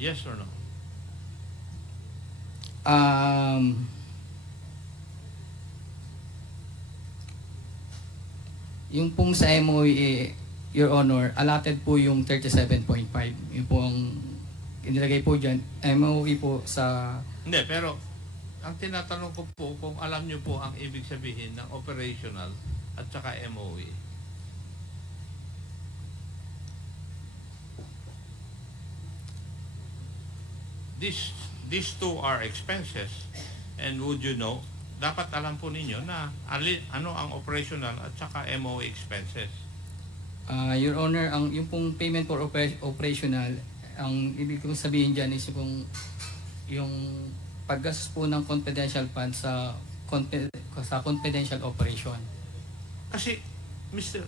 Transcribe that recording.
Yes or no? Yung pong sa MOE, Your Honor, allotted po yung 37.5. Yung pong inilagay po dyan, MOE po sa... Hindi, pero ang tinatanong ko po kung alam niyo po ang ibig sabihin ng operational at saka MOE. These two are expenses, and would you know, dapat alam po ninyo na ano ang operational at saka MOE expenses. Your Honor, yung pong payment for operational, ang ibig kong sabihin dyan is yung paggastos po ng confidential fund sa confidential operation. Kasi, Mr.